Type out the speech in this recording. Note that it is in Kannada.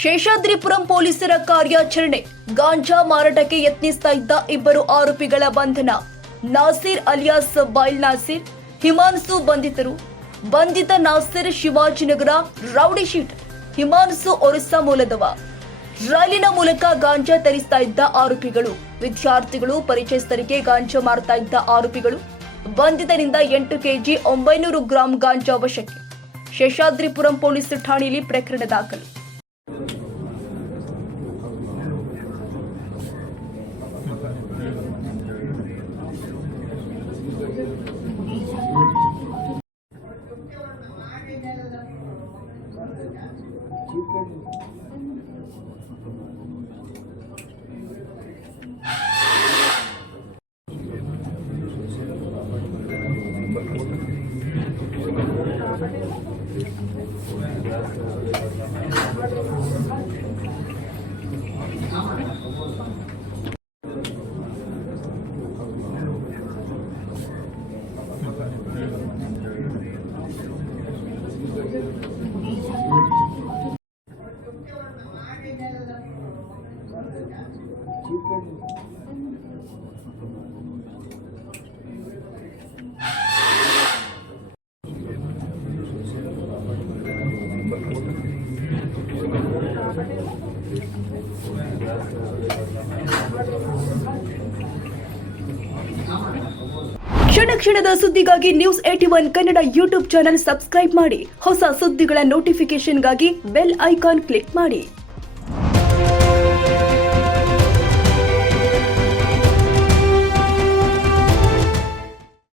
ಶೇಷಾದ್ರಿಪುರಂ ಪೊಲೀಸರ ಕಾರ್ಯಾಚರಣೆ. ಗಾಂಜಾ ಮಾರಾಟಕ್ಕೆ ಯತ್ನಿಸ್ತಾ ಇದ್ದ ಇಬ್ಬರು ಆರೋಪಿಗಳ ಬಂಧನ. ನಾಸೀರ್ ಅಲಿಯಾಸ್ ಬೈಲ್ ನಾಸೀರ್, ಹಿಮಾನ್ಸು ಬಂಧಿತರು. ಬಂಧಿತ ನಾಸೀರ್ ಶಿವಾಜಿನಗರ ರೌಡಿ ಶೀಟ್, ಹಿಮಾನ್ಸು ಒರಿಸ್ಸಾ ಮೂಲದವ. ರೈಲಿನ ಮೂಲಕ ಗಾಂಜಾ ತರಿಸ್ತಾ ಇದ್ದ ಆರೋಪಿಗಳು. ವಿದ್ಯಾರ್ಥಿಗಳು, ಪರಿಚಯಸ್ಥರಿಗೆ ಗಾಂಜಾ ಮಾರ್ತಾ ಇದ್ದ ಆರೋಪಿಗಳು. ಬಂಧಿತರಿಂದ 8 ಕೆಜಿ 900 ಗ್ರಾಂ ಗಾಂಜಾ ವಶಕ್ಕೆ. ಶೇಷಾದ್ರಿಪುರಂ ಪೊಲೀಸ್ ಠಾಣೆಯಲ್ಲಿ ಪ್ರಕರಣ ದಾಖಲು. ಕ್ಷಣ ಕ್ಷಣದ ಸುದ್ದಿಗಾಗಿ news 81 Kannada YouTube channel subscribe ಮಾಡಿ. ಹೊಸ ಸುದ್ದಿಗಳ ನೋಟಿಫಿಕೇಶನ್ಗಾಗಿ ಬೆಲ್ ಐಕಾನ್ ಕ್ಲಿಕ್ ಮಾಡಿ.